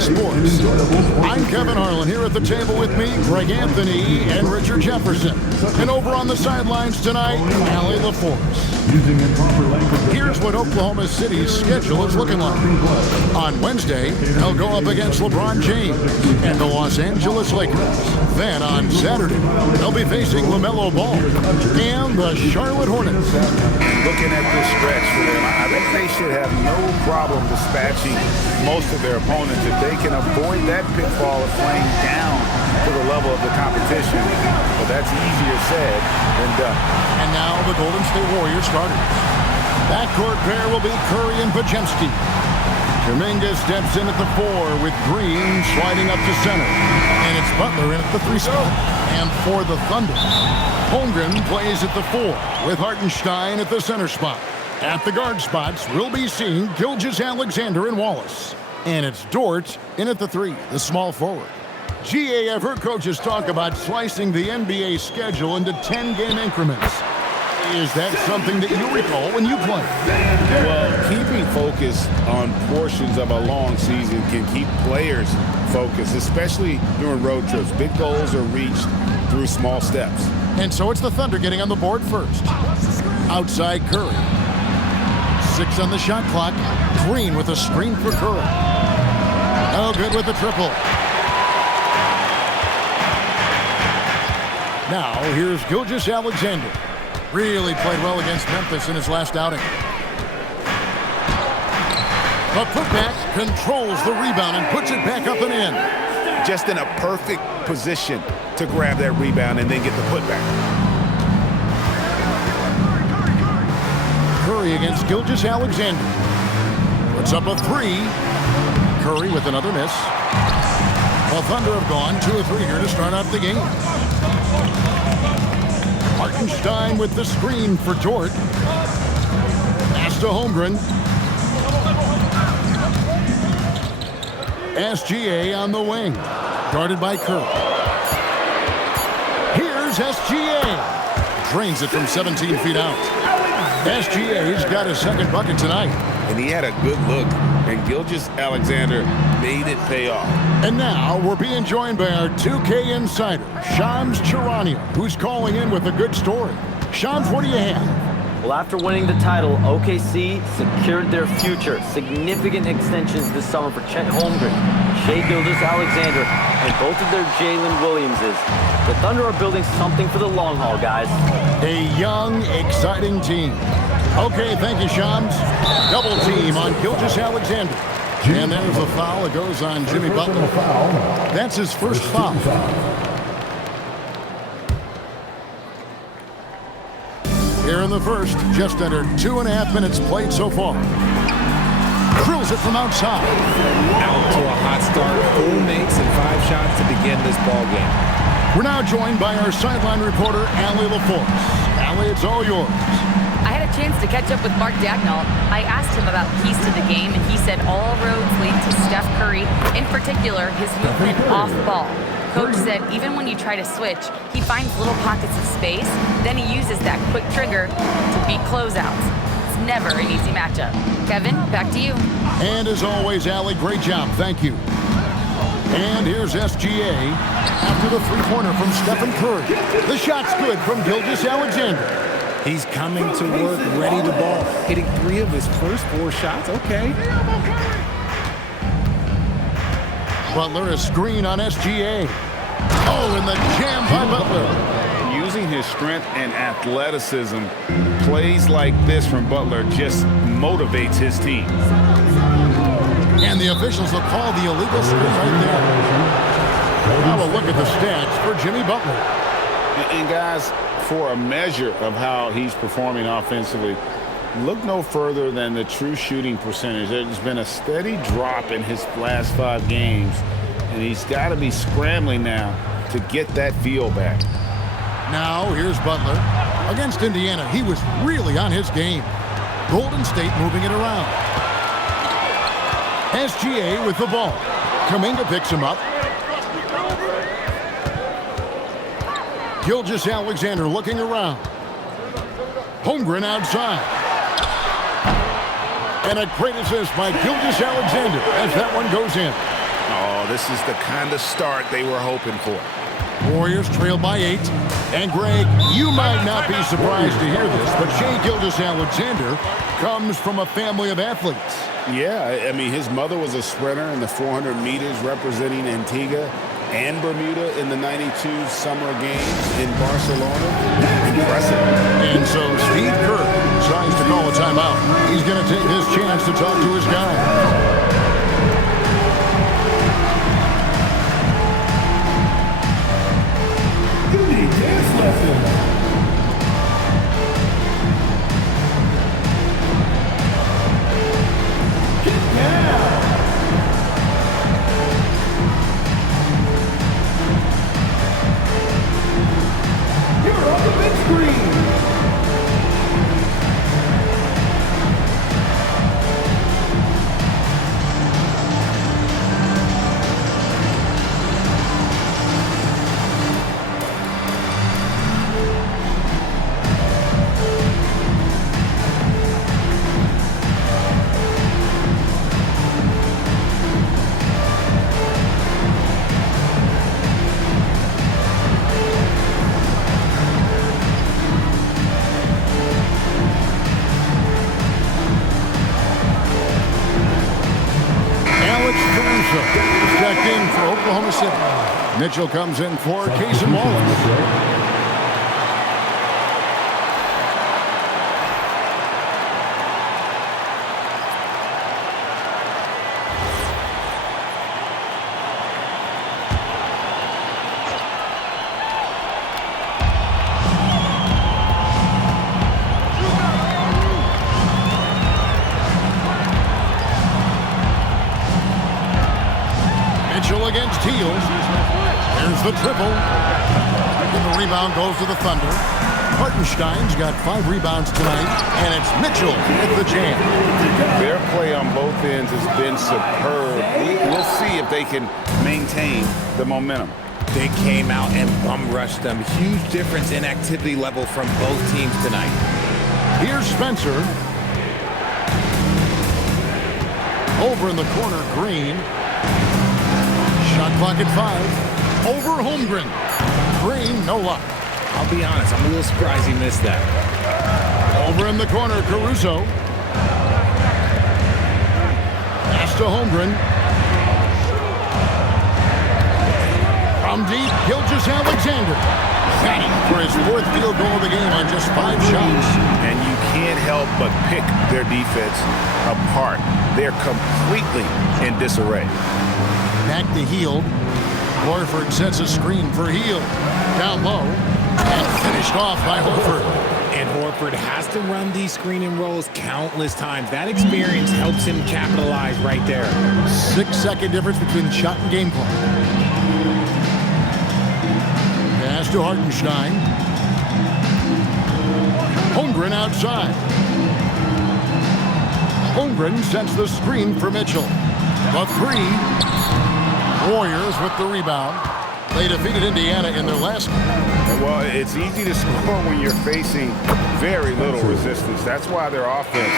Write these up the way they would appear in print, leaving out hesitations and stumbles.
SB Sports. I'm Kevin Harlan. Here at the table with me, Greg Anthony and Richard Jefferson. And over on the sidelines tonight, Allie LaForce. Here's what Oklahoma City's schedule is looking like. On Wednesday, they'll go up against LeBron James and the Los Angeles Lakers. Then on Saturday, they'll be facing LaMelo Ball and the Charlotte Hornets. Looking at this stretch for them, I think they should have no problem dispatching most of their opponents if they can avoid that pitfall of playing down to the level of the competition. But that's easier said than done. And now the Golden State Warriors starters. Backcourt pair will be Curry and Podziemski. Kuminga steps in at the 4 with Green sliding up to center. And it's Butler in at the 3 spot. And for the Thunder, Holmgren plays at the 4 with Hartenstein at the center spot. At the guard spots, we'll be seeing Gilgeous-Alexander and Wallace. And it's Dort in at the 3, the small forward. GA, I've heard coaches talk about slicing the NBA schedule into 10-game increments. Is that something that you recall when you played? Well, keeping focus on portions of a long season can keep players focused, especially during road trips. Big goals are reached through small steps. And so it's the Thunder getting on the board first. Outside Curry. 6 on the shot clock. Green with a screen for Curry. No good with the triple. Now, here's Gilgeous-Alexander. Really played well against Memphis in his last outing. The putback controls the rebound and puts it back up and in. Just in a perfect position to grab that rebound and then get the putback. Curry against Gilgeous-Alexander. Puts up a 3. Curry with another miss. The Thunder have gone 2 of 3 here to start out the game. Hartenstein with the screen for Dort. Pass to Holmgren. SGA on the wing. Guarded by Curry. Here's SGA. Drains it from 17 feet out. SGA's got his second bucket tonight. And he had a good look, and Gilgeous-Alexander made it pay off. And now we're being joined by our 2K insider, Shams Charania, who's calling in with a good story. Shams, what do you have? Well, after winning the title, OKC secured their future. Significant extensions this summer for Chet Holmgren, Shai Gilgeous-Alexander, and both of their Jalen Williamses. The Thunder are building something for the long haul, guys. A young, exciting team. Okay, thank you, Shams. Double team on Gilgeous-Alexander. And there's a foul. It goes on Jimmy Butler. That's his first foul. Here in the first, just under 2.5 minutes played so far. Drills it from outside. Out to a hot start. 4 makes and 5 shots to begin this ball game. We're now joined by our sideline reporter, Allie LaForce. Allie, it's all yours. I had a chance to catch up with Mark Dagnall. I asked him about keys to the game, and he said all roads lead to Steph Curry, in particular, his movement off ball. Coach said even when you try to switch, he finds little pockets of space, then he uses that quick trigger to beat closeouts. It's never an easy matchup. Kevin, back to you. And as always, Allie, great job. Thank you. And here's SGA after the three-pointer from Stephen Curry. The shot's good from Gilgeous-Alexander. He's coming to work, ready to ball. Hitting 3 of his first 4 shots. Okay. Butler, a screen on SGA. Oh, and the jam by Butler. Using his strength and athleticism, plays like this from Butler just motivates his team. And the officials will call the illegal screen right there. Now a look at the stats for Jimmy Butler. And guys, for a measure of how he's performing offensively, look no further than the true shooting percentage. There's been a steady drop in his last 5 games, and he's got to be scrambling now to get that feel back. Now here's Butler. Against Indiana, he was really on his game. Golden State moving it around. SGA with the ball. Kuminga picks him up. Gilgeous-Alexander looking around. Holmgren outside. And a great assist by Gilgeous-Alexander as that one goes in. Oh, this is the kind of start they were hoping for. Warriors trail by 8. And, Greg, you might not be surprised to hear this, but Shai Gilgeous-Alexander comes from a family of athletes. Yeah, I mean, his mother was a sprinter in the 400 meters representing Antigua and Bermuda in the 92 Summer Games in Barcelona. Impressive. And so Steve Kerr decides to call a timeout. He's going to take this chance to talk to his guys. Checked in for Oklahoma City. Mitchell comes in for Cason Wallace. Against Teals. There's the triple. And the rebound goes to the Thunder. Hartenstein's got 5 rebounds tonight, and it's Mitchell with the jam. Their play on both ends has been superb. We'll see if they can maintain the momentum. They came out and bum rushed them. Huge difference in activity level from both teams tonight. Here's Spencer. Over in the corner, Green. Shot clock at 5. Over Holmgren. Green, no luck. I'll be honest, I'm a little surprised he missed that. Over in the corner, Caruso. Pass to Holmgren. From deep, Gilgeous-Alexander. Got it for his 4th field goal of the game on just 5 shots. And you can't help but pick their defense apart. They're completely in disarray. Back to Hield. Horford sets a screen for Hield. Down low. And finished off by Horford. And Horford has to run these screen and rolls countless times. That experience helps him capitalize right there. 6-second difference between shot and game clock. Pass to Hartenstein. Holmgren outside. Holmgren sets the screen for Mitchell. The 3. Warriors with the rebound. They defeated Indiana in their last game. Well, it's easy to score when you're facing very little resistance. That's why their offense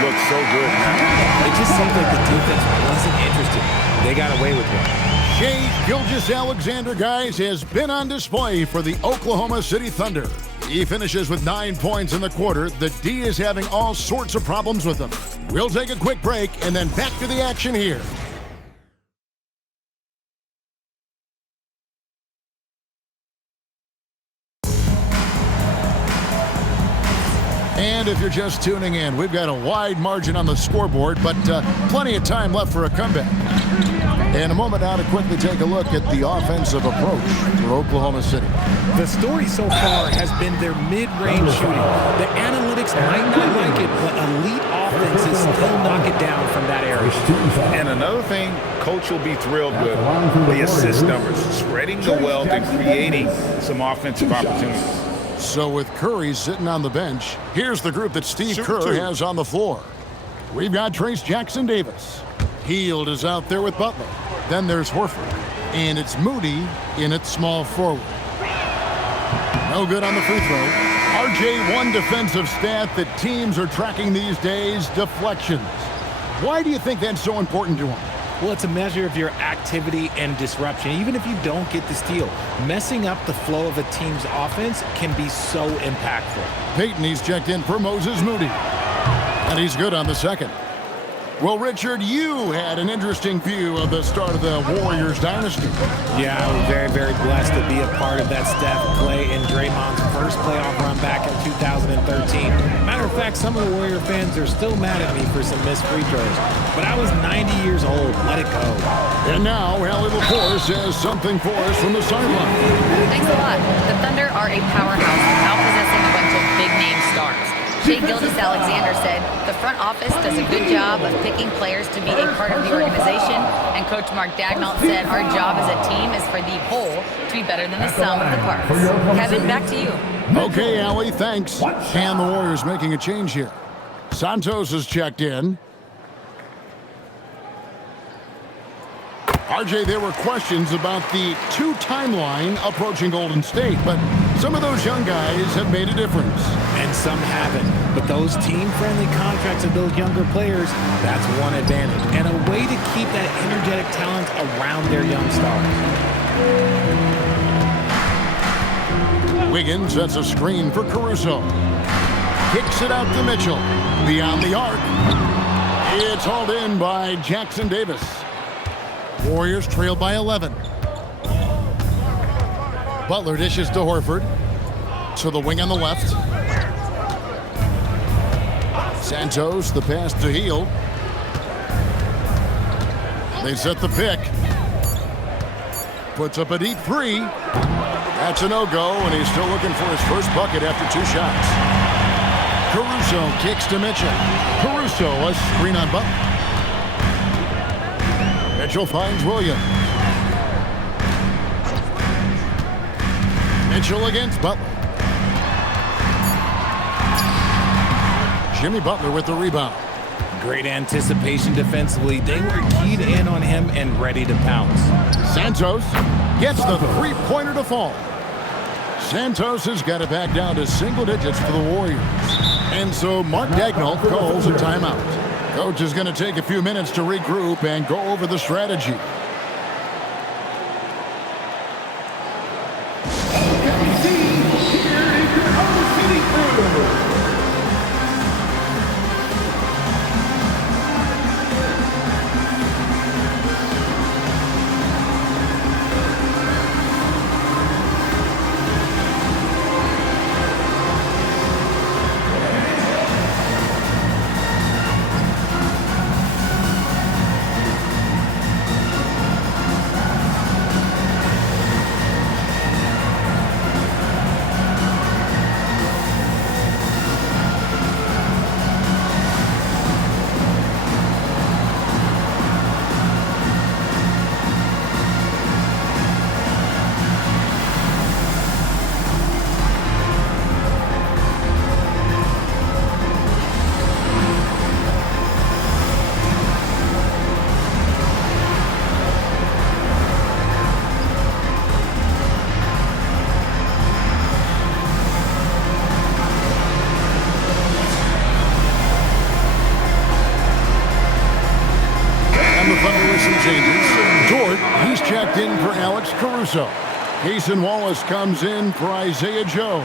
looks so good now. It just seems like the defense wasn't interested. They got away with one. Shai Gilgeous-Alexander, guys, has been on display for the Oklahoma City Thunder. He finishes with 9 points in the quarter. The D is having all sorts of problems with him. We'll take a quick break and then back to the action here. And if you're just tuning in, we've got a wide margin on the scoreboard, but plenty of time left for a comeback. In a moment now to quickly take a look at the offensive approach for Oklahoma City. The story so far has been their mid-range shooting. The analytics might not like it, but elite offenses still knock it down from that area. And another thing Coach will be thrilled with, the assist numbers, spreading the wealth and creating some offensive opportunities. So with Curry sitting on the bench, here's the group that Steve Kerr has on the floor. We've got Trayce Jackson-Davis. Hield is out there with Butler. Then there's Horford. And it's Moody in at small forward. No good on the free throw. RJ, one defensive stat that teams are tracking these days, deflections. Why do you think that's so important to him? Well, it's a measure of your activity and disruption. Even if you don't get the steal, messing up the flow of a team's offense can be so impactful. Peyton, he's checked in for Moses Moody. And he's good on the second. Well, Richard, you had an interesting view of the start of the Warriors dynasty. Yeah, I was very, very blessed to be a part of that Steph, Clay, and Draymond's first playoff run back in 2013. Matter of fact, some of the Warrior fans are still mad at me for some missed free throws. But I was 90 years old. Let it go. And now, Allie LaForce has something for us from the sideline. Thanks a lot. The Thunder are a powerhouse without possessing a bunch of big-name stars. Shai Gilgeous-Alexander said the front office does a good job of picking players to be a part of the organization, and Coach Mark Daigneault said our job as a team is for the whole to be better than the sum of the parts. Kevin, back to you. Okay, Allie, thanks. And the Warriors making a change here. Santos has checked in. RJ, there were questions about the two timeline approaching Golden State, but some of those young guys have made a difference. And some haven't. But those team-friendly contracts of those younger players, that's one advantage. And a way to keep that energetic talent around their young stars. Wiggins sets a screen for Caruso. Kicks it out to Mitchell. Beyond the arc. It's hauled in by Jackson Davis. Warriors trail by 11. Butler dishes to Horford. To the wing on the left. Santos, the pass to Hield. They set the pick. Puts up a deep three. That's a no-go, and he's still looking for his first bucket after 2 shots. Caruso kicks to Mitchell. Caruso, a screen on Butler. Mitchell finds Williams. Mitchell against Butler. Jimmy Butler with the rebound. Great anticipation defensively. They were keyed in on him and ready to pounce. Santos gets the three-pointer to fall. Santos has got it back down to single digits for the Warriors. And so Mark Daigneault calls a timeout. Coach is going to take a few minutes to regroup and go over the strategy. He's checked in for Alex Caruso. Cason Wallace comes in for Isaiah Joe.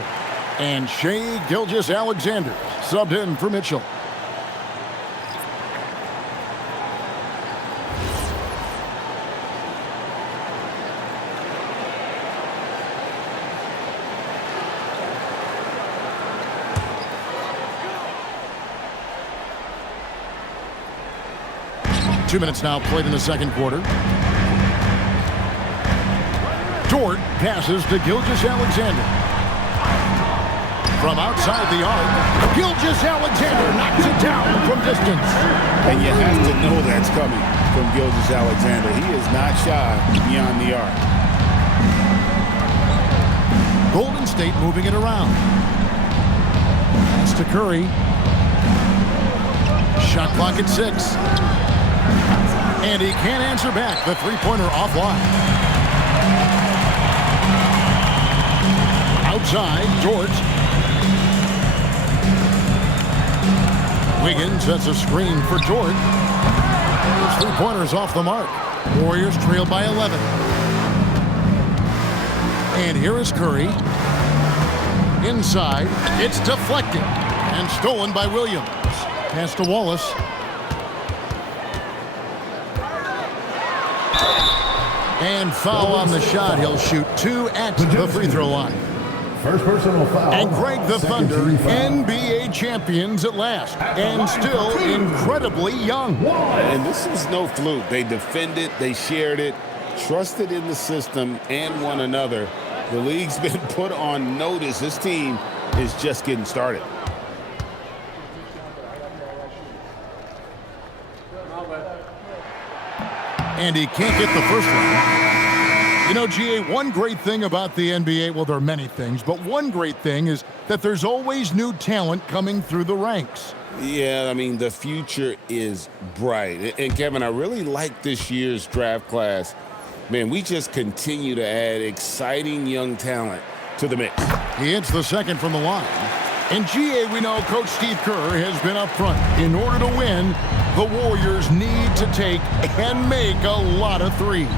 And Shai Gilgeous-Alexander subbed in for Mitchell. Two minutes now played in the second quarter. Dort passes to Gilgeous-Alexander. From outside the arc, Gilgeous-Alexander knocks it down from distance. And you have to know that's coming from Gilgeous-Alexander. He is not shy beyond the arc. Golden State moving it around. Pass to Curry. Shot clock at 6. And he can't answer back. The three-pointer offline. Outside, Dort. Wiggins sets a screen for Dort. His three-pointers off the mark. Warriors trail by 11. And here is Curry. Inside. It's deflected. And stolen by Williams. Pass to Wallace. And foul on the shot. He'll shoot 2 at the free throw line. First personal foul. And Greg, the Thunder, NBA champions at last, and still incredibly young. And this is no fluke. They defended, they shared it, trusted in the system and one another. The league's been put on notice. This team is just getting started. And he can't get the first one. You know, GA, one great thing about the NBA, well, there are many things, but one great thing is that there's always new talent coming through the ranks. Yeah, I mean, the future is bright. And, Kevin, I really like this year's draft class. Man, we just continue to add exciting young talent to the mix. He hits the second from the line. In GA, we know Coach Steve Kerr has been up front. In order to win, the Warriors need to take and make a lot of threes.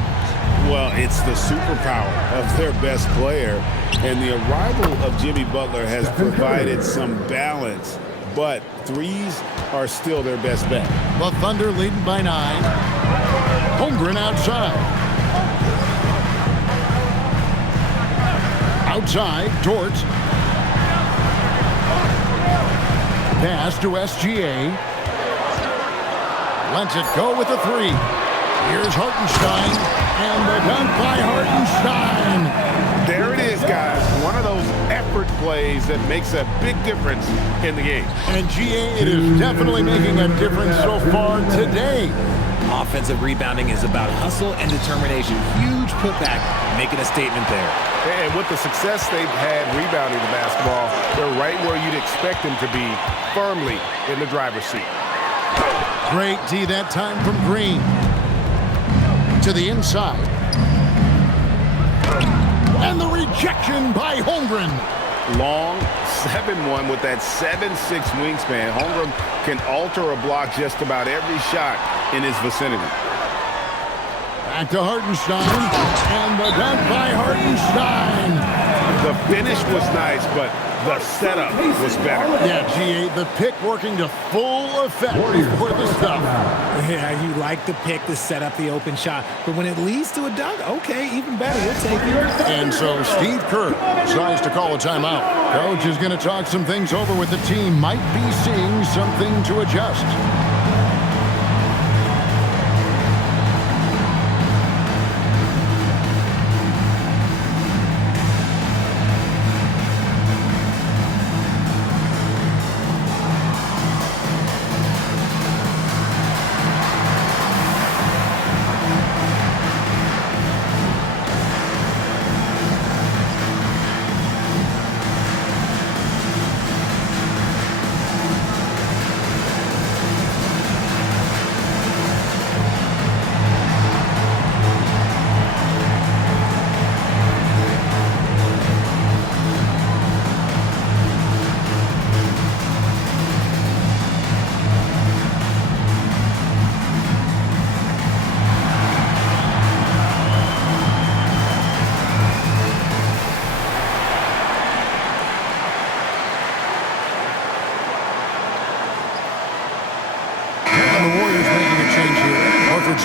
Well, it's the superpower of their best player, and the arrival of Jimmy Butler has provided some balance, but threes are still their best bet. The Thunder leading by 9. Holmgren outside. Outside, Dort. Pass to SGA. Lets it go with a 3. Here's Hartenstein. And the dunk by Hartenstein. There it is, guys. One of those effort plays that makes a big difference in the game. And GA, it is definitely making a difference so far today. Offensive rebounding is about hustle and determination. Huge putback, making a statement there. And with the success they've had rebounding the basketball, they're right where you'd expect them to be, firmly in the driver's seat. Great D that time from Green. To the inside. And the rejection by Holmgren. Long 7-1 with that 7'6" wingspan. Holmgren can alter a block just about every shot in his vicinity. Back to Hartenstein. And the dunk by Hartenstein. The finish was nice, but the setup was better. Yeah, GA, the pick working to full effect for the stuff. Yeah, you like the pick to set up the open shot, but when it leads to a dunk, okay, even better. We'll take it. And so Steve Kerr decides to call a timeout. Coach is going to talk some things over with the team. Might be seeing something to adjust.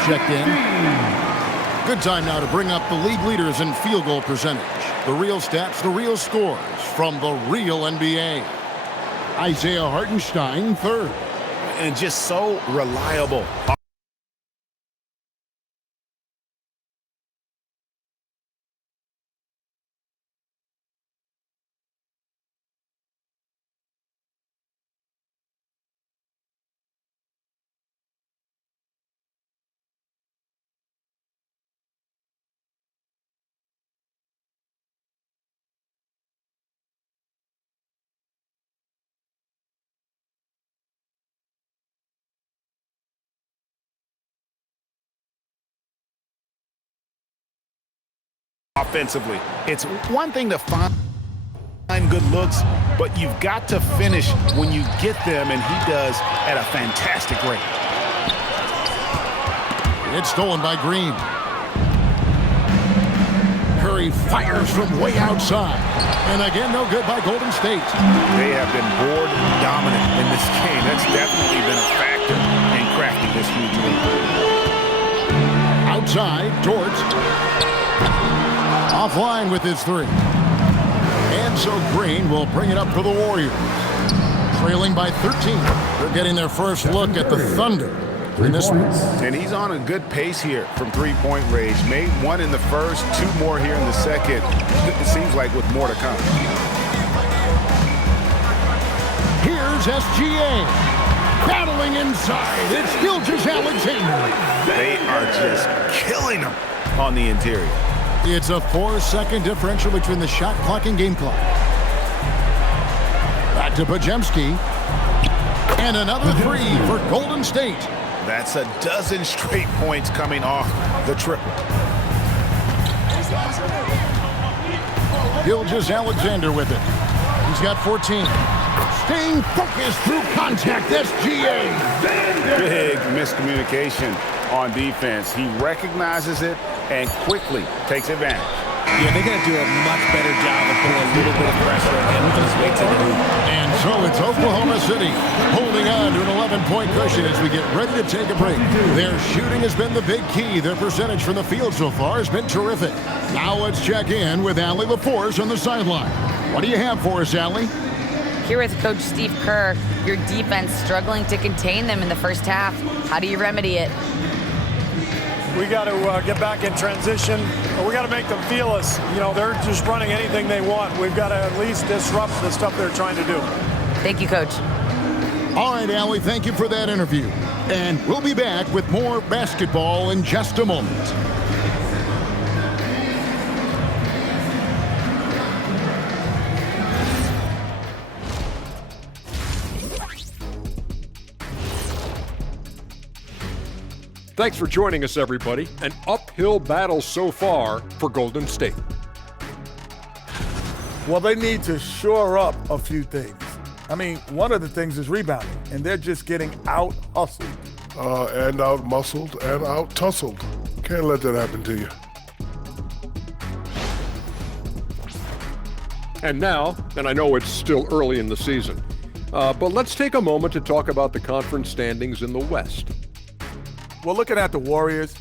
Checked in. Good time now to bring up the league leaders in field goal percentage. The real stats, the real scores from the real NBA. Isaiah Hartenstein, 3rd. And just so reliable. Offensively, it's one thing to find good looks, but you've got to finish when you get them, and he does at a fantastic rate. It's stolen by Green. Curry fires from way outside. And again, no good by Golden State. They have been board dominant in this game. That's definitely been a factor in crafting this huge lead. Outside, Dort. Offline with his three. And so Green will bring it up for the Warriors. Trailing by 13. They're getting their first look at the Thunder in this one. And he's on a good pace here from three-point range. Made one in the first, two more here in the second. It seems like with more to come. Here's SGA. Battling inside. It's Gilgeous-Alexander. They are just killing him on the interior. It's a 4-second differential between the shot clock and game clock. Back to Podziemski. And another three for Golden State. That's a dozen straight points coming off the triple. Gilgeous-Alexander with it. He's got 14. Staying focused through contact, SGA. Big miscommunication on defense. He recognizes it and quickly takes advantage. Yeah, they got to do a much better job of putting a little bit of pressure on him on his way to the hoop. And so it's Oklahoma City holding on to an 11-point cushion as we get ready to take a break. Their shooting has been the big key. Their percentage from the field so far has been terrific. Now let's check in with Allie LaForce on the sideline. What do you have for us, Allie? Here with Coach Steve Kerr, your defense struggling to contain them in the first half. How do you remedy it? We got to get back in transition. We got to make them feel us. You know, they're just running anything they want. We've got to at least disrupt the stuff they're trying to do. Thank you, Coach. All right, Allie, thank you for that interview. And we'll be back with more basketball in just a moment. Thanks for joining us, everybody. An uphill battle so far for Golden State. Well, they need to shore up a few things. I mean, one of the things is rebounding, and they're just getting out-hustled. And out-muscled and out-tussled. Can't let that happen to you. And now, and I know it's still early in the season, but let's take a moment to talk about the conference standings in the West. Well, looking at the Warriors,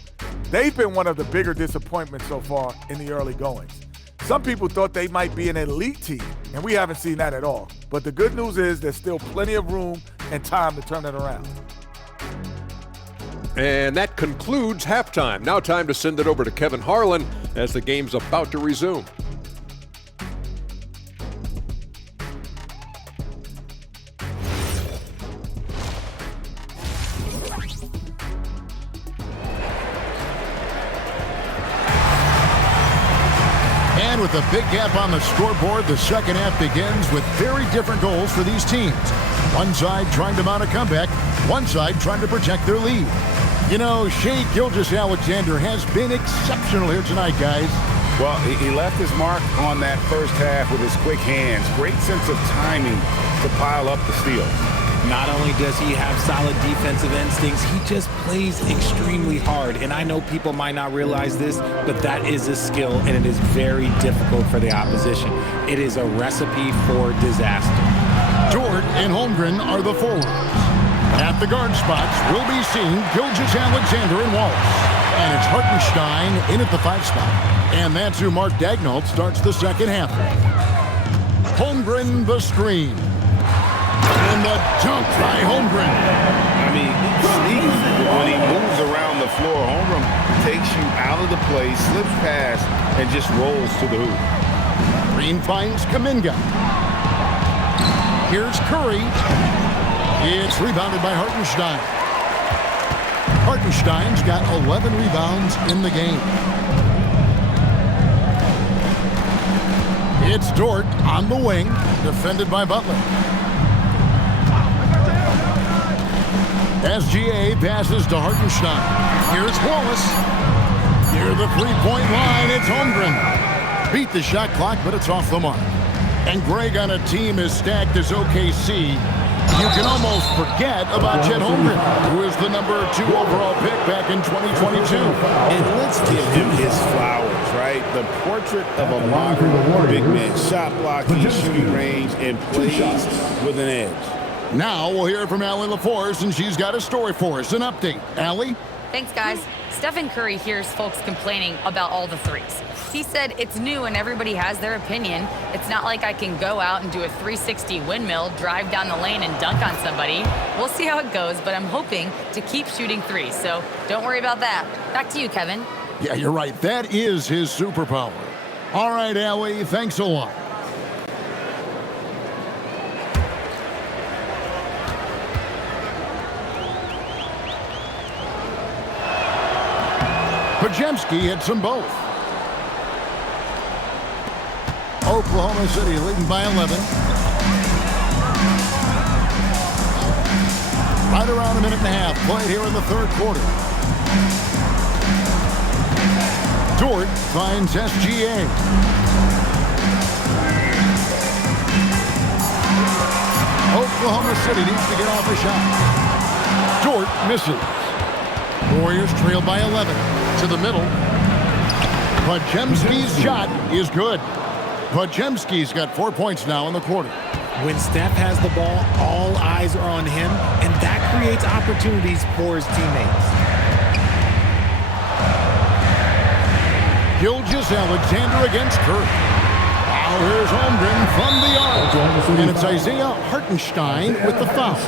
they've been one of the bigger disappointments so far in the early goings. Some people thought they might be an elite team, and we haven't seen that at all. But the good news is there's still plenty of room and time to turn it around. And that concludes halftime. Now time to send it over to Kevin Harlan as the game's about to resume. And with a big gap on the scoreboard, the second half begins with very different goals for these teams. One side trying to mount a comeback, one side trying to protect their lead. You know, Shai Gilgeous-Alexander has been exceptional here tonight, guys. Well, he left his mark on that first half with his quick hands. Great sense of timing to pile up the steals. Not only does he have solid defensive instincts, he just plays extremely hard. And I know people might not realize this, but that is a skill, and it is very difficult for the opposition. It is a recipe for disaster. Dort and Holmgren are the forwards. At the guard spots, we'll be seeing Gilgeous-Alexander and Wallace. And it's Hartenstein in at the 5 spot. And that's who Mark Daigneault starts the second half. Holmgren the screen. And the dunk by Holmgren. I mean, when he moves around the floor, Holmgren takes you out of the play, slips past, and just rolls to the hoop. Green finds Kuminga. Here's Curry. It's rebounded by Hartenstein. Hartenstein's got 11 rebounds in the game. It's Dort on the wing, defended by Butler. SGA passes to Hartenstein. Here's Wallace. Near the three-point line, it's Holmgren. Beat the shot clock, but it's off the mark. And Greg, on a team as stacked as OKC, You can almost forget about Chet Holmgren, who is the number 2 overall pick back in 2022. And let's give him his flowers, right? The portrait of a modern big man. Shot blocking, shooting range, and plays with an edge. Now we'll hear from Allie LaForce, and she's got a story for us. An update. Allie? Thanks, guys. Stephen Curry hears folks complaining about all the threes. He said it's new and everybody has their opinion. It's not like I can go out and do a 360 windmill, drive down the lane, and dunk on somebody. We'll see how it goes, but I'm hoping to keep shooting threes, so don't worry about that. Back to you, Kevin. Yeah, you're right. That is his superpower. All right, Allie, thanks a lot. Podziemski hits them both. Oklahoma City leading by 11. Right around a minute and a half played here in the third quarter. Dort finds SGA. Oklahoma City needs to get off a shot. Dort misses. Warriors trail by 11. To the middle. Podziemski's shot is good. Podziemski's got 4 points now in the quarter. When Steph has the ball, all eyes are on him, and that creates opportunities for his teammates. Gilgeous-Alexander against Curry. Now here's Holmgren from the arc. And it's Isaiah Hartenstein with the foul.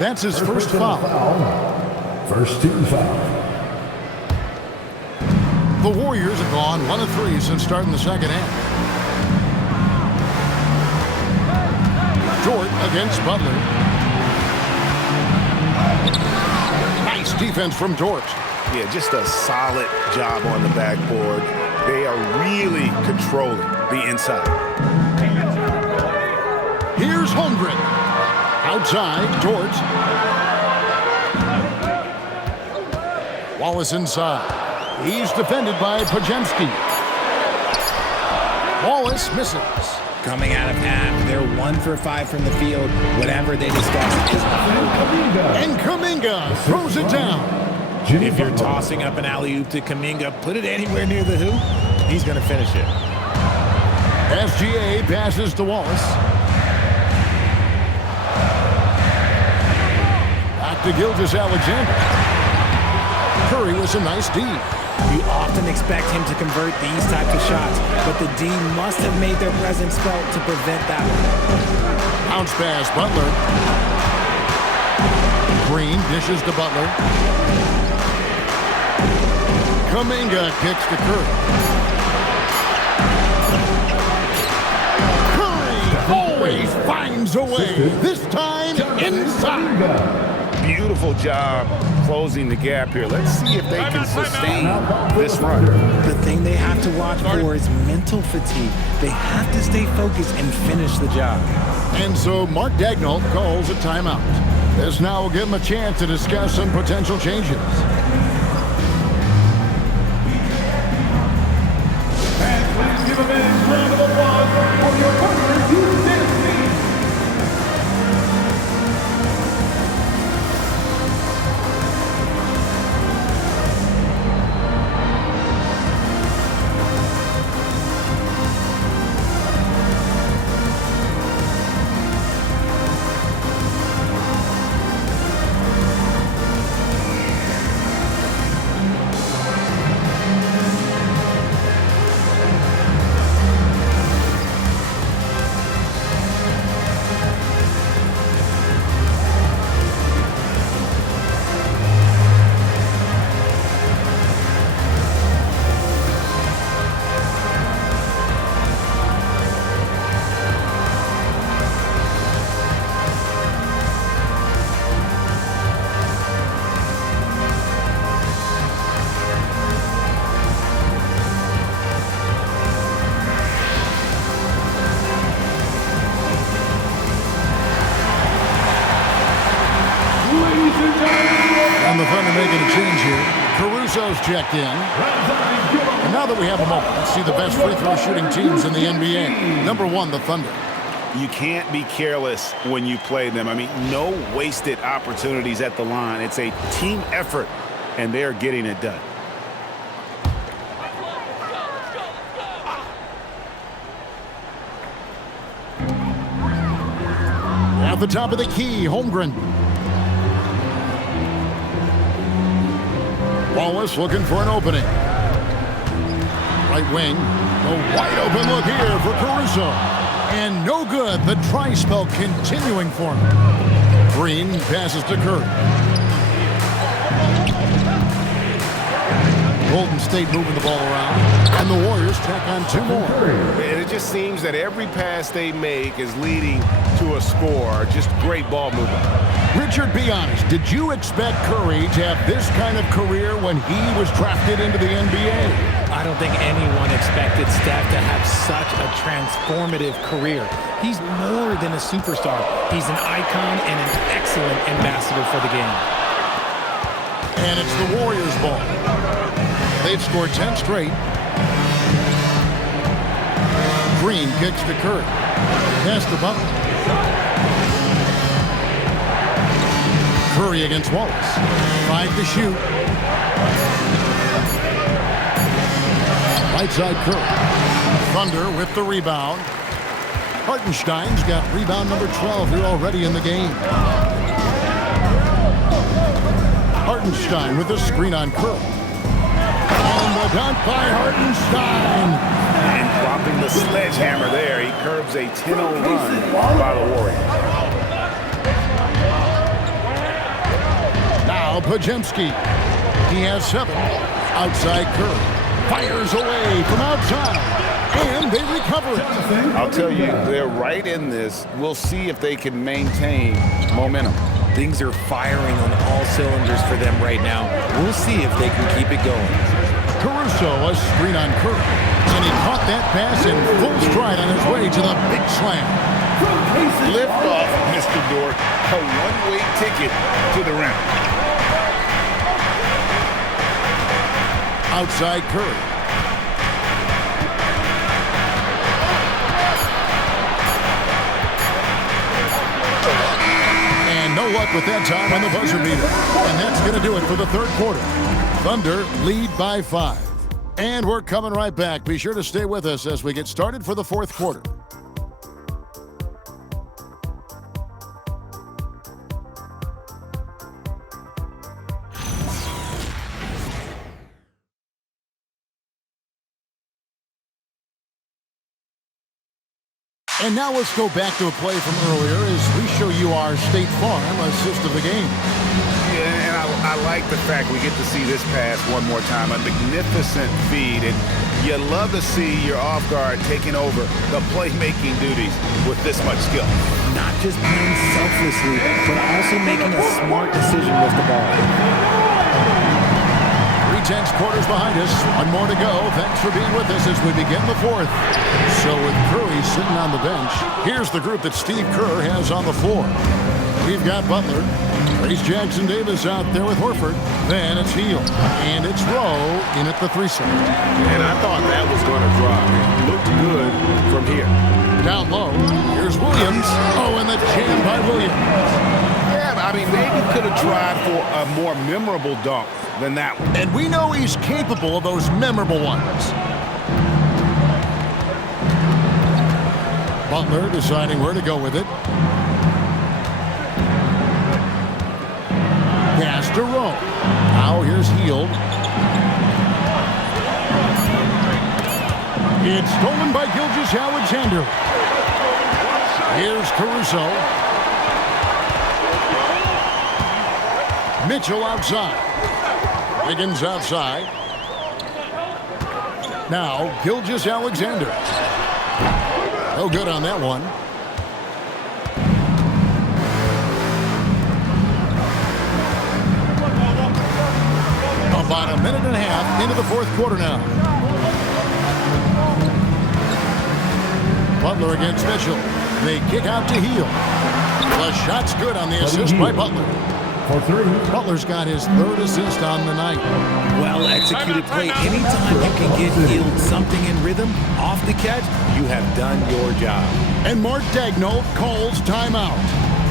That's his first foul. First team foul. The Warriors have gone 1 of 3 since starting the second half. Dort against Butler. Nice defense from Dort. Yeah, just a solid job on the backboard. They are really controlling the inside. Here's Holmgren. Outside, Dort. Wallace inside. He's defended by Podziemski. Wallace misses. Coming out of half, they're 1 for 5 from the field. Whatever they discuss is not. And Kuminga throws it down. If you're tossing up an alley-oop to Kuminga, put it anywhere near the hoop, he's going to finish it. SGA passes to Wallace. Back to Gilgeous-Alexander. Curry with some nice D. You often expect him to convert these types of shots, but the D must have made their presence felt to prevent that one. Bounce pass, Butler. Green dishes to Butler. Kuminga kicks to Curry. Curry always finds a way, this time inside. Beautiful job closing the gap here. Let's see if they can sustain this run. The thing they have to watch for is mental fatigue. They have to stay focused and finish the job. And so Mark Daigneault calls a timeout. This now will give him a chance to discuss some potential changes. And please give a big round of applause for your partners, Houston Dynasty. And the Thunder making a change here. Caruso's checked in. And now that we have a moment, let's see the best free throw shooting teams in the NBA. Number 1, the Thunder. You can't be careless when you play them. I mean, no wasted opportunities at the line. It's a team effort, and they're getting it done. At the top of the key, Holmgren. Wallace looking for an opening. Right wing. A wide open look here for Caruso. And no good. The try spell continuing for him. Green passes to Curry. Golden State moving the ball around. And the Warriors tack on 2 more. And it just seems that every pass they make is leading to a score. Just great ball movement. Richard, be honest. Did you expect Curry to have this kind of career when he was drafted into the NBA? I don't think anyone expected Steph to have such a transformative career. He's more than a superstar. He's an icon and an excellent ambassador for the game. And it's the Warriors' ball. They've scored 10 straight. Green kicks to Curry. Pass to Butler. Curry against Wallace. 5 to shoot. Right side Curry. Thunder with the rebound. Hartenstein's got rebound number 12 here already in the game. Hartenstein with a screen on Curry. And the dunk by Hartenstein. And dropping the sledgehammer there, he curbs a 10-0 run by the Warriors. Now Podziemski. He has 7. Outside Curry. Fires away from outside. And they recover it. I'll tell you, they're right in this. We'll see if they can maintain momentum. Things are firing on all cylinders for them right now. We'll see if they can keep it going. Caruso, a screen on Curry. And he caught that pass in full stride on his way to the big slam. Lift off, Mr. Dort. A one-way ticket to the rim. Outside Curry. And no luck with that time on the buzzer beater. And that's going to do it for the 3rd quarter. Thunder lead by 5. And we're coming right back. Be sure to stay with us as we get started for the 4th quarter. And now let's go back to a play from earlier as we show you our State Farm assist of the game. Yeah, and I like the fact we get to see this pass one more time. A magnificent feed, and you love to see your off guard taking over the playmaking duties with this much skill. Not just playing selflessly, but also making a smart decision with the ball. 3/10 quarters behind us. 1 more to go. Thanks for being with us as we begin the 4th. So with Curry sitting on the bench, here's the group that Steve Kerr has on the floor. We've got Butler, Trace Jackson-Davis out there with Horford. Then it's Hield, and it's Rowe in at the 3 slot. And I thought that was going to drop. It looked good from here. Down low, here's Williams. Oh, and the jam by Williams. Yeah, I mean, maybe could have tried for a more memorable dunk than that one. And we know he's capable of those memorable ones. Butler deciding where to go with it. Pass to Rowe. Now here's Hield. It's stolen by Gilgeous-Alexander. Here's Caruso. Mitchell outside. Higgins outside. Now Gilgeous-Alexander. No good on that one. About a minute and a half into the 4th quarter now. Butler against Mitchell. They kick out to Hield. The shot's good on the assist by Butler. for 3. Butler's got his 3rd assist on the night. Well-executed play. Anytime you can get Hield something in rhythm off the catch, you have done your job. And Mark Daigneault calls timeout.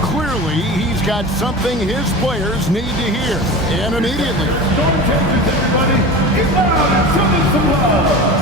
Clearly, he's got something his players need to hear, and immediately. Storm Chasers, everybody. Get loud and show them some love.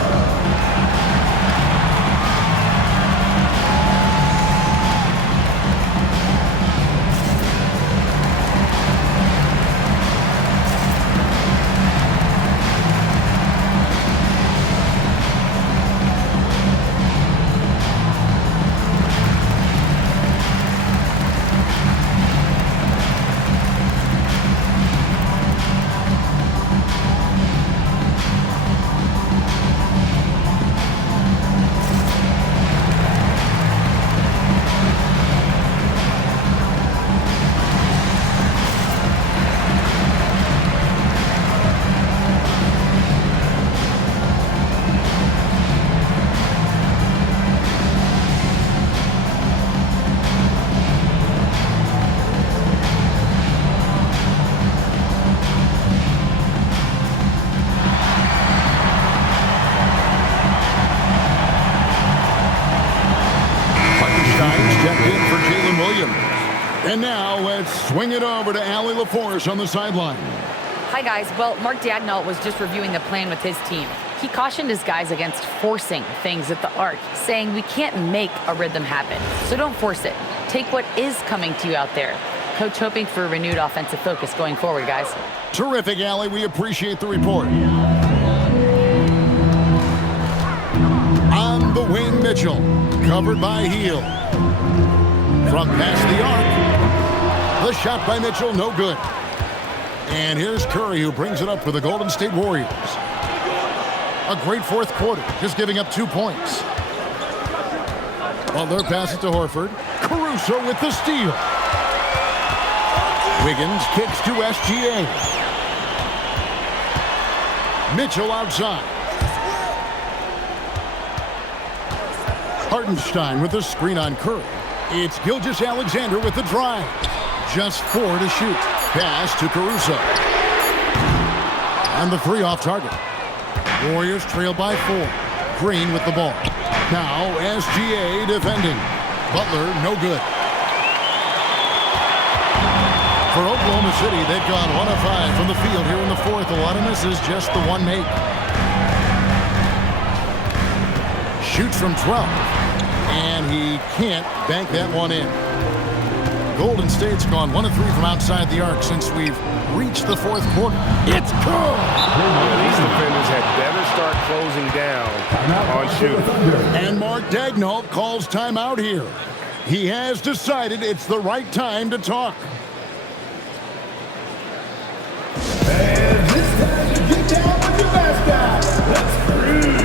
And now let's swing it over to Allie LaForce on the sideline. Hi, guys. Well, Mark Daigneault was just reviewing the plan with his team. He cautioned his guys against forcing things at the arc, saying we can't make a rhythm happen, so don't force it. Take what is coming to you out there. Coach hoping for a renewed offensive focus going forward, guys. Terrific, Allie. We appreciate the report. On the wing, Mitchell, covered by Hield. From past the arc, the shot by Mitchell, no good. And here's Curry, who brings it up for the Golden State Warriors. A great 4th quarter, just giving up 2 points. Butler passes to Horford. Caruso with the steal. Wiggins kicks to SGA. Mitchell outside. Hartenstein with the screen on Curry. It's Gilgeous-Alexander with the drive. Just 4 to shoot. Pass to Caruso. And the 3 off target. Warriors trail by 4. Green with the ball. Now SGA defending. Butler, no good. For Oklahoma City, they've gone 1 of 5 from the field here in the 4th. A lot of misses, just the 1 make. Shoots from 12. And he can't bank that one in. Golden State's gone 1 of 3 from outside the arc since we've reached the 4th quarter. It's good! These defenders had better start closing down on shooting. And Mark Daigneault calls timeout here. He has decided it's the right time to talk. And it's time to get down with your mascot. Let's cruise.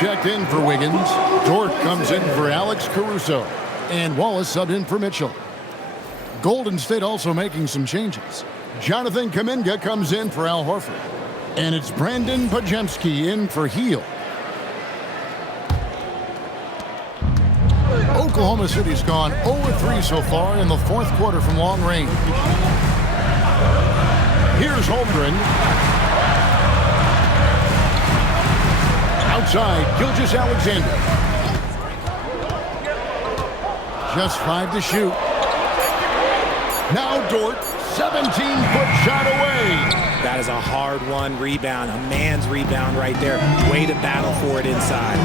Checked in for Wiggins. Dort comes in for Alex Caruso. And Wallace subbed in for Mitchell. Golden State also making some changes. Jonathan Kuminga comes in for Al Horford. And it's Brandon Podziemski in for Hield. Oklahoma City's gone 0-3 so far in the 4th quarter from long range. Here's Holmgren. Outside, Gilgeous-Alexander. Just 5 to shoot. Now Dort, 17-foot shot away. That is a hard-won rebound, a man's rebound right there. Way to battle for it inside.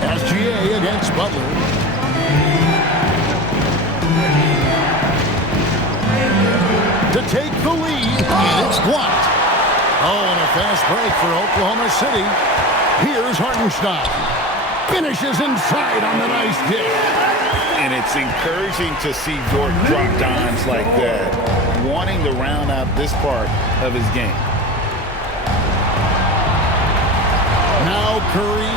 SGA against Butler. To take the lead, and it's blocked. Oh, and a fast break for Oklahoma City. Here's Hartenstein. Finishes inside on the nice dish. And it's encouraging to see Dort drop dimes like that, wanting to round out this part of his game. Now Curry.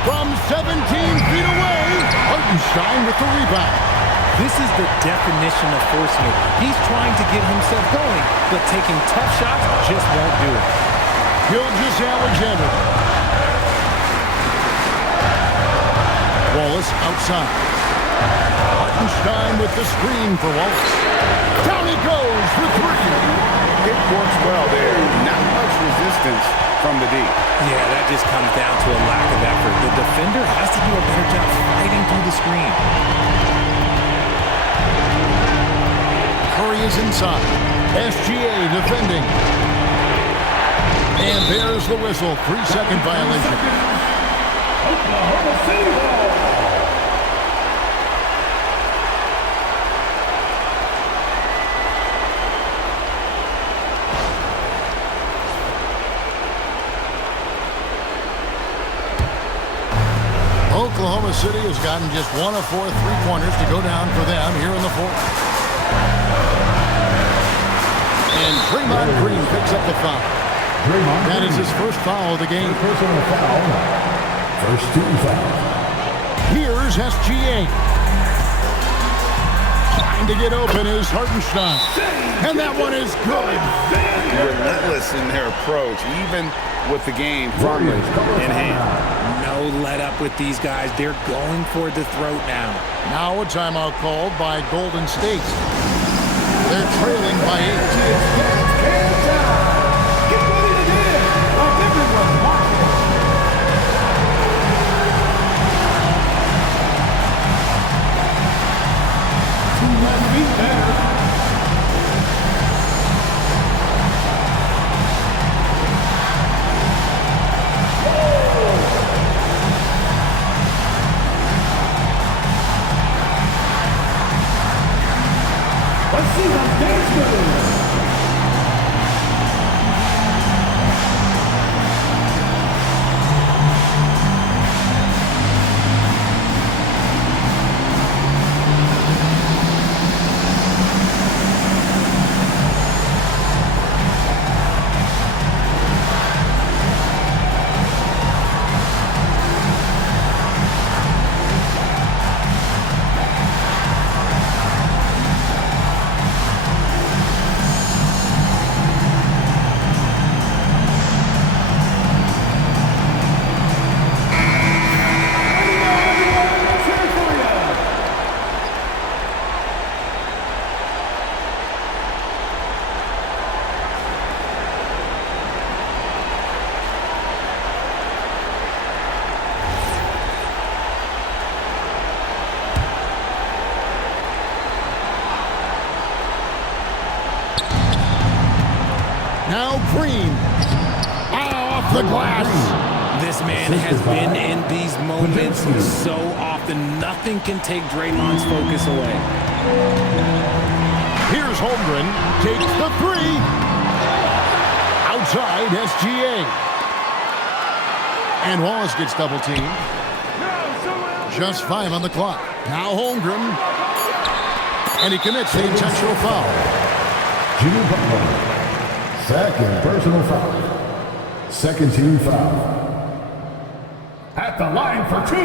From 17 feet away, Hartenstein with the rebound. This is the definition of forcing it. He's trying to get himself going, but taking tough shots just won't do it. Gilgeous-Alexander. Wallace outside. Hartenstein with the screen for Wallace. Down he goes for 3. It works well there. Not much resistance from the deep. Yeah, that just comes down to a lack of effort. The defender has to do a better job fighting through the screen. Curry is inside. SGA defending. And there's the whistle. 3-second violation. Oklahoma City ball. Oklahoma City has gotten just 1 of 4 3-pointers to go down for them here in the fourth. And Draymond Green picks up the foul. That is his first foul of the game. Personal foul. First team foul. Here's SGA. Trying to get open is Hartenstein. And that one is good. Relentless in their approach, even with the game firmly in hand. No let up with these guys. They're going for the throat now. Now a timeout called by Golden State. They're trailing by 8. Get ready to dance like everyone watching. Too much beat there. Let's see them dance moves. Now Green. Off the glass. This man has been in these moments so often. Nothing can take Draymond's focus away. Here's Holmgren. Takes the 3. Outside SGA. And Wallace gets double teamed. Just 5 on the clock. Now Holmgren. And he commits the intentional foul. Jimmy Butler. Second personal foul. Second team foul. At the line for 2,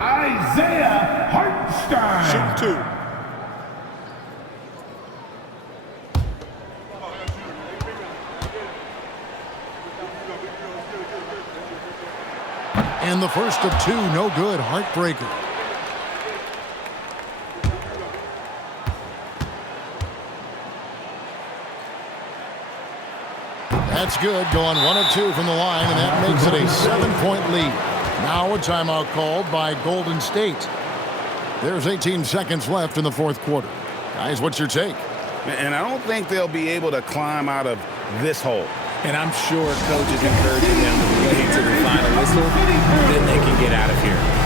Isaiah Hartenstein. Shoot 2. And the first of 2, no good. Heartbreaker. That's good, going 1 of 2 from the line, and that makes it a 7-point lead. Now a timeout called by Golden State. There's 18 seconds left in the fourth quarter. Guys, what's your take? And I don't think they'll be able to climb out of this hole. And I'm sure coach is encouraging them to play to the final whistle. Then they can get out of here.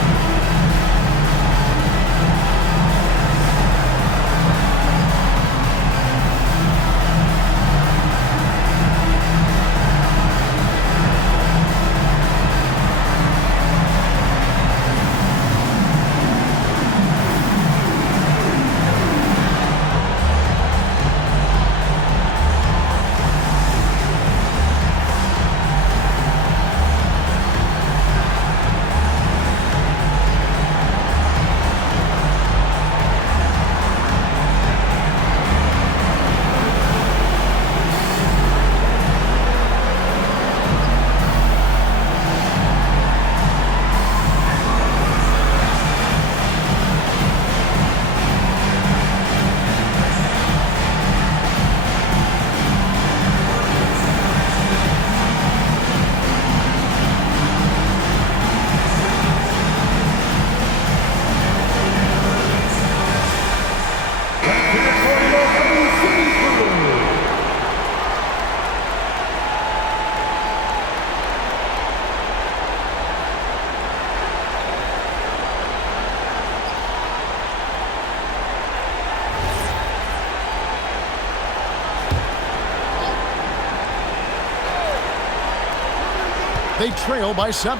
They trail by 7.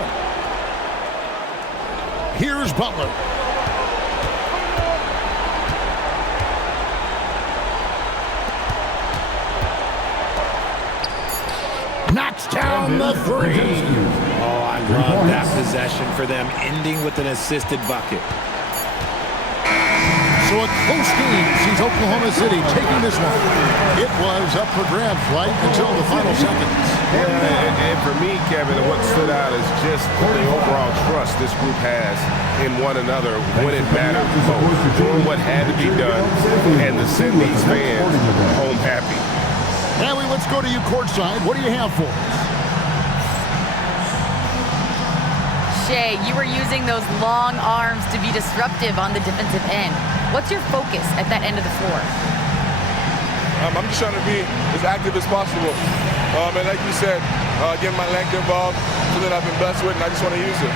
Here's Butler. Knocks down the 3. Oh, I love that possession for them, ending with an assisted bucket. So a close game sees Oklahoma City taking this one. It was up for grabs right until the final seconds. Yeah, and for me, Kevin, what stood out is just the overall trust this group has in one another when it mattered most. Doing what had to be done and to send these fans home happy. Howie, let's go to you courtside. What do you have for us? Shea, you were using those long arms to be disruptive on the defensive end. What's your focus at that end of the floor? I'm just trying to be as active as possible. And like you said, getting my length involved, something I've been blessed with, and I just want to use it.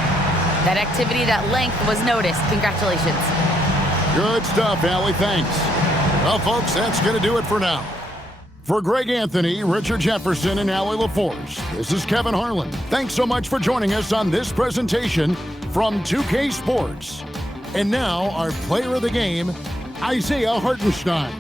That activity, that length was noticed. Congratulations. Good stuff, Allie. Thanks. Well, folks, that's going to do it for now. For Greg Anthony, Richard Jefferson, and Allie LaForce, this is Kevin Harlan. Thanks so much for joining us on this presentation from 2K Sports. And now, our player of the game, Isaiah Hartenstein.